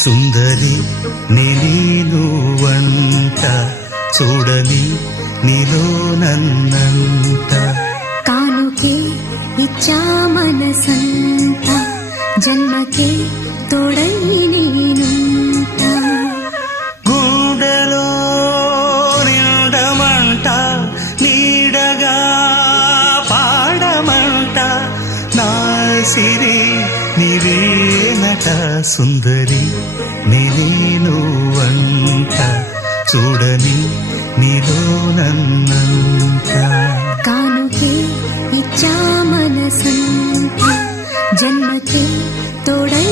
సుందరి నేను వంట చూడని నీలో నన్నంట కానుకే ఇచ్చా మనసంత జన్మకే తోడై నేనుంట గుండెలో నిండమంట నీడగా పాడమంట నా సిరి నీవేనట సుందరి నేను వంట చూడని నీలో నన్నంత కానుకే ఇచ్చా మనసంత జన్మకే తోడై